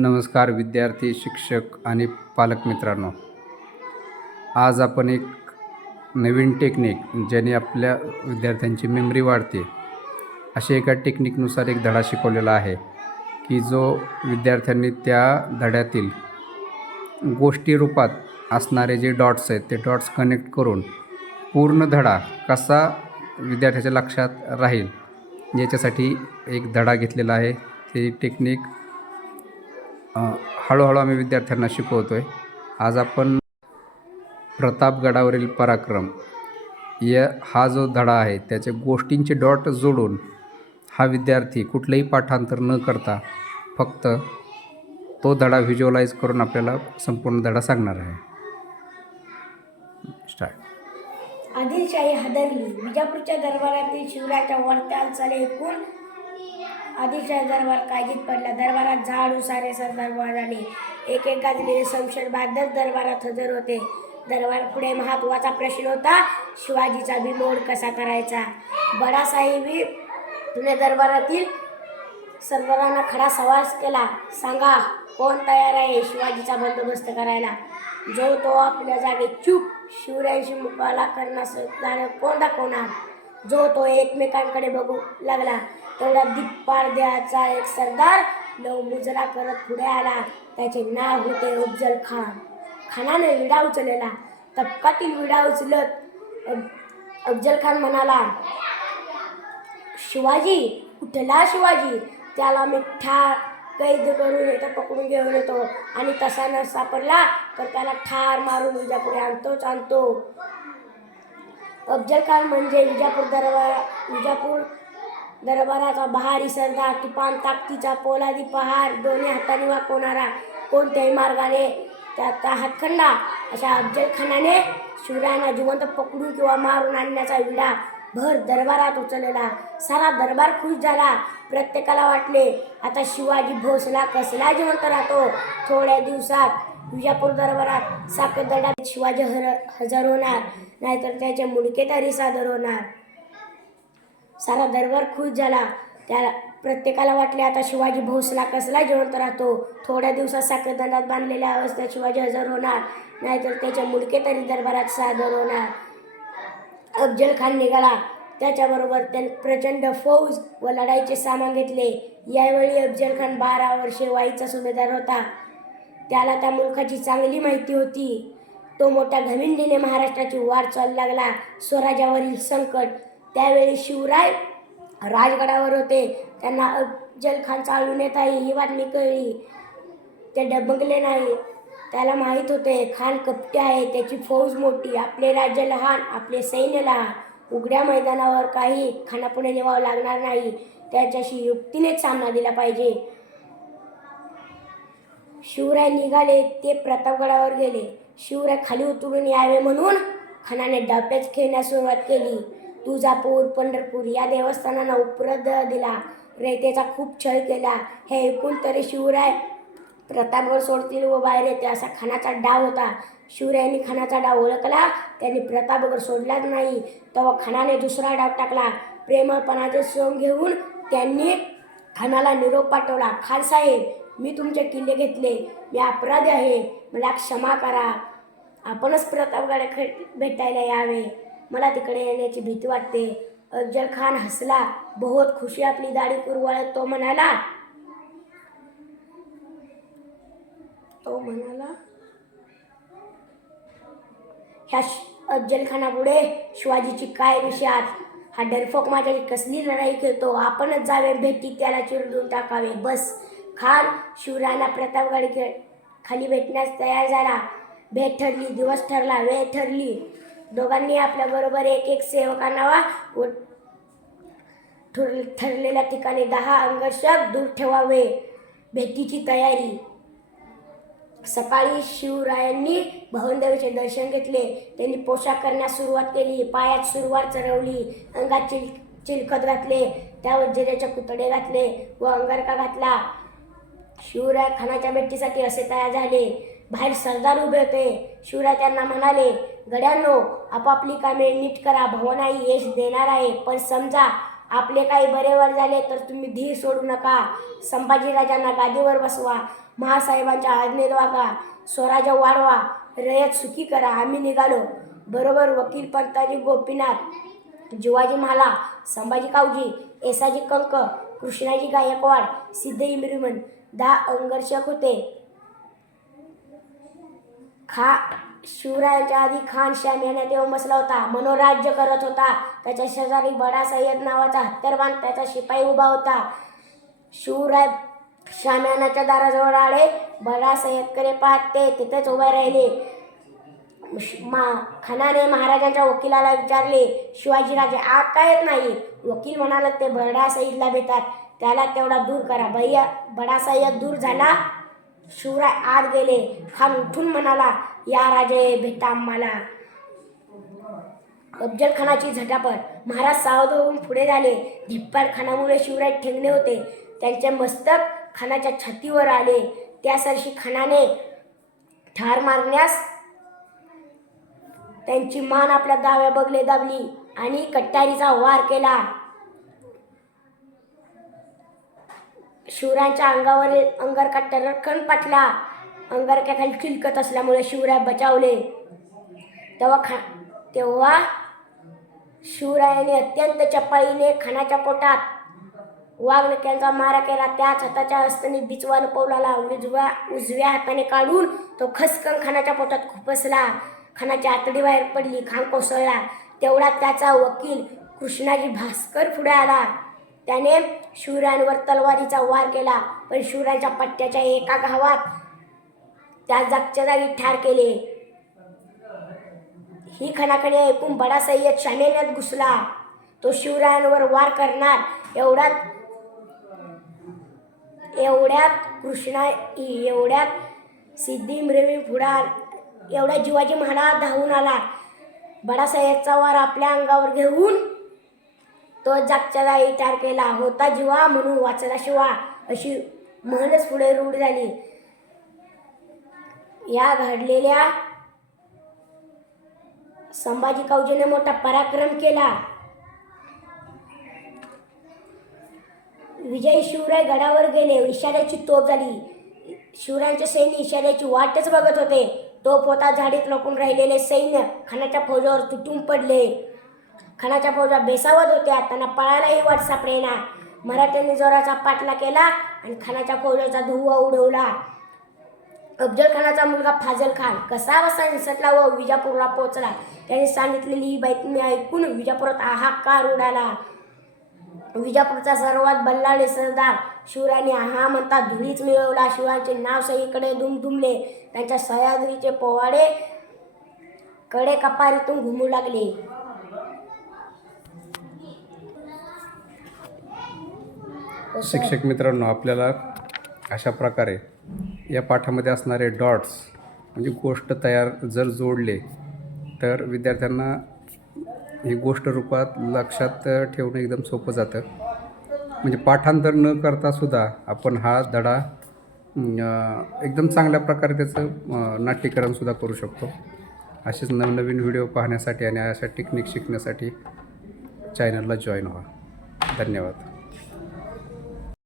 नमस्कार विद्यार्थी, शिक्षक आणि पालक मित्रांनो. आज आपण एक नवीन टेक्निक ज्याने आपल्या विद्यार्थ्यांची मेमरी वाढते अशा एका टेक्निकनुसार एक धडा शिकवलेला आहे की जो विद्यार्थ्यांनी त्या धड्यातील गोष्टी रूपात असणारे जे डॉट्स आहेत ते डॉट्स कनेक्ट करून पूर्ण धडा कसा विद्यार्थ्याच्या लक्षात राहील याच्यासाठी एक धडा घेतलेला आहे. ते टेक्निक हळूहळू आम्ही विद्यार्थ्यांना शिकवतो आहे. आज आपण प्रतापगडावरील पराक्रम हा जो धडा आहे त्याचे गोष्टींचे डॉट जोडून हा विद्यार्थी कुठलंही पाठांतर न करता फक्त तो धडा व्हिज्युअलाइज करून आपल्याला संपूर्ण धडा सांगणार आहे. स्टार्ट. आदिलशाही हादरली. विजापूरच्या दरबारातील शिवरायाच्या वाढत्या हालचाली ऐकून आदिलशाही दरबार काळजीत पडला. दरबारात झाड उसारे सरदार गोळा झाले. एक गाजलेले संशय बहादर दरबारात हजर होते. दरबारापुढे महत्त्वाचा प्रश्न होता, शिवाजीचा बिमोड कसा करायचा. बडासाहेबी जुन्या दरबारातील सरदारांना खडा सवाल केला. सांगा, कोण तयार आहे शिवाजीचा बंदोबस्त करायला. जो तो आपल्या जागी चूप. शिवरायांशी मुकाबला करण्यास कोण दाखवणार. जो तो एकमेकांकडे बघू लागला. तेवढा दिप्पाडद्याचा एक सरदार मुजरा करत पुढे आला. त्याचे नाव होते अफजल खान. खानाने विडा उचललेला. तबकातील विडा उचलत अफजल खान म्हणाला, शिवाजी कुठला शिवाजी. त्याला मी ठार कैद करून येतो, पकडून घेऊन येतो आणि तसा न सापडला तर त्याला ठार मारून विजापुढे आणतो. अफजल खान म्हणजे विजापूर दरबाराचा बहारी सरदार, तुफान ताकदीचा पोलादी पहार, दोन्ही हातांनी वाकवणारा, कोणत्याही मार्गाने त्याचा हातखंडा. अशा अफजल खानाने शिवरायांना जिवंत पकडून किंवा मारून आणण्याचा विडा भर दरबारात उचललेला. सारा दरबार खुश झाला. प्रत्येकाला वाटले आता शिवाजी भोसला कसला जिवंत राहतो. थोड्या दिवसात विजापूर दरबारात साकेतगडात शिवाजी हजर होणार, नाहीतर त्याचे मुंडके तरी सादर होणार. सारा दरबार खुश झाला. त्या प्रत्येकाला वाटले आता शिवाजी भोसला कसला जिवंत राहतो. थोड्या दिवसात साकेतगडात बांधलेल्या अवस्थेत शिवाजी हजर होणार, नाहीतर त्याचे मुंडके तरी दरबारात सादर होणार. अफजल खान निघाला. त्याच्याबरोबर त्याने प्रचंड फौज व लढाईचे सामान घेतले. यावेळी अफजल खान 12 वर्षे वाईचा सुभेदार होता. त्याला त्या मुलखाची चांगली माहिती होती. तो मोठ्या घमिंडीने महाराष्ट्राची वाट चालू लागला. स्वराज्यावरील संकट. त्यावेळी शिवराय राजगडावर होते. त्यांना अफजल खान चालून येत आहे ही बातमी कळली. ते डबकले नाही. त्याला माहीत होते खान कपटी आहे, त्याची फौज मोठी, आपले राज्य लहान, आपले सैन्य लहान. उघड्या मैदानावर काही खानापुढे निभावं लागणार नाही. त्याच्याशी युक्तीनेच सामना दिला पाहिजे. शिवराय निघाले. ते प्रतापगडावर गेले. शिवराय खाली उतरून यावे म्हणून खानाने डावपेच खेळण्यास सुरुवात केली. तुळजापूर, पंढरपूर या देवस्थानांना उपद्रव दिला. रयतेचा खूप छळ केला. हे ऐकून तरी शिवराय प्रतापगड सोडतील व बाहेर येते असा खानाचा डाव होता. शिवरायांनी खानाचा डाव ओळखला. त्यांनी प्रतापगड सोडलाच नाही. तेव्हा खानाने दुसरा डाव टाकला. प्रेमळपणाचे सोंग घेऊन त्यांनी खानाला निरोप पाठवला. खान साहेब, मी तुमचे किल्ले घेतले. मी अपराधी आहे. मला क्षमा करा. आपणच प्रतापगडाकडे भेटायला यावे. मला तिकडे येण्याची भीती वाटते. अफजल खान हसला. बहुत खुशी आपली दाढी कुरवाळत तो म्हणाला ह्या अफजल खानापुढे शिवाजीची काय विषयात. हा डरफोक माझ्याची कसली लढाई खेळतो. आपणच जावे भेटी त्याला चिरडून टाकावे. बस. खान शिवरायांना प्रतापगड खाली भेटण्यास तयार झाला. भेट ठरली. दिवस ठरला. वेळ ठरली. दोघांनी आपल्याबरोबर एक सेवक आणावा व ठरलेल्या ठिकाणी 10 अंगरक्षक दूर ठेवावे. भेटीची तयारी. सकाळी शिवरायांनी भवनदेवीचे दर्शन घेतले. त्यांनी पोशाख करण्यास सुरुवात केली. पायात सुरवार चढवली. अंगात चिलखत घातले. त्यावर जिऱ्याचे पुतळे घातले व अंगारका घातला. शिवराय खानाच्या भेटीसाठी असे तयार झाले. बाहेर सरदार उभे होते. शिवराय त्यांना म्हणाले, गड्यांनो, आपापली कामे नीट करा. भवानाई यश देणार आहे, पण समजा आपले काही बरे वाईट झाले तर तुम्ही धीर सोडू नका. संभाजीराजांना गादीवर बसवा. महासाहेबांच्या आज्ञेत वागा. स्वराज्य वाढवा. रयत सुखी करा. आम्ही निघालो. बरोबर वकील पंताजी गोपीनाथ, जिवाजी म्हाला, संभाजी कावजी, येसाजी कंक, कृष्णाजी गायकवाड, सिद्ध इम्रिमन 10 अंगरक्षक होते. शिवरायांच्या आधी खान शामियान्यात येऊन बसला होता. मनोराज्य करत होता. त्याच्या शेजारी बडा सय्यद नावाचा हत्यारबाज त्याचा शिपाई उभा होता. शिवराय शामियानाच्या दाराजवळ आले. बडा सय्यदकडे पाहत ते तिथेच उभे राहिले. खानाने महाराजांच्या वकिलाला विचारले, शिवाजीराजे आत का येत नाही? वकील म्हणाला, ते बडा सय्यदला भेटतात, त्याला तेवढा दूर करा. भैया बडा सय्यद दूर झाला. शिवराय आत गेले. खान उठून म्हणाला, या राजे भेटा आम्हाला. अफजल खानाची झटापट. महाराज सावध होऊन पुढे झाले. धिप्पाड खानामुळे शिवराय ठेंगणे होते. त्यांचे मस्तक खानाच्या छातीवर आले. त्यासरशी खानाने ठार मारण्यास त्यांची मान आपल्या डाव्या बगले दाबली आणि कट्यारीचा वार केला. शिवरायांच्या अंगावरील अंगरखा रखण पाटला. अंगरख्याखाली चिलकत असल्यामुळे शिवराय बचावले. तेव्हा शिवरायांनी अत्यंत चपळीने खानाच्या पोटात वाघनक्यांचा मारा केला. त्याच हाताच्या हस्ताने बिचवा लपवलेला उजव्या हाताने काढून तो खसकन खानाच्या पोटात खुपसला. खानाची आतडी बाहेर पडली. खान कोसळला. तेवढा त्याचा वकील कृष्णाजी भास्कर पुढे आला. त्याने शिवरायांवर तलवारीचा वार केला, पण शिवरायांच्या पट्ट्याच्या एका घावात त्या जागच्या जागी ठार केले. ही खानाकडे ऐकून बडा सय्यद शामियान्यात घुसला. तो शिवरायांवर वार करणार एवढ्यात सिद्धी इम्रिमन पुढे एवढ्या जिवाजी म्हाला धावून आला. बडा सय्यदचा वार आपल्या अंगावर घेऊन तो जागच्या जागी ठार केला. होता जिवा म्हणून वाचला शिवा, अशी म्हणच पुढे रूढ झाली. या घडलेल्या संभाजी कावजीने मोठा पराक्रम केला. विजयी शिवराय गडावर गेले. इशाऱ्याची तोफ झाली. शिवरायांचे सैन्य इशाऱ्याची वाटच बघत होते. तोफ होता झाडीत लपून राहिलेले सैन्य खानाच्या फौजावर तुटून पडले. खानाच्या फौजा बेसावत होत्या. त्यांना पळायलाही वाट सापडेना. मराठ्यांनी जोराचा पाठला केला आणि खानाच्या फौजाचा धुव्वा उडवला. अफजल खानाचा मुलगा फाजल खान कसा बसा निसटला व विजापूरला पोहोचला. त्याने सांगितलेली ही बातमी ऐकून विजापुरात हाहाकार उडाला. विजापूरचा सर्वात बल्लाळे सरदार शिवरायांनी हा म्हणता धुळीच मिळवला. शिवरायांचे नाव सगळीकडे दुमदुमले. त्यांच्या सह्याद्रीचे पोवाडे कडे कपारीतून घुमू लागले. शिक्षक मित्रांनो, आपल्याला अशा प्रकारे या पाठामध्ये असणारे डॉट्स म्हणजे गोष्ट तयार जर जोडले तर विद्यार्थ्यांना ही गोष्ट रूपात लक्षात ठेवणं एकदम सोपं जातं. म्हणजे पाठांतर न करता सुद्धा आपण हा धडा एकदम चांगल्या प्रकारे त्याचं नाट्यीकरणसुद्धा करू शकतो. असेच नवनवीन व्हिडिओ पाहण्यासाठी आणि अशा टेक्निक शिकण्यासाठी चॅनलला जॉईन व्हा. धन्यवाद.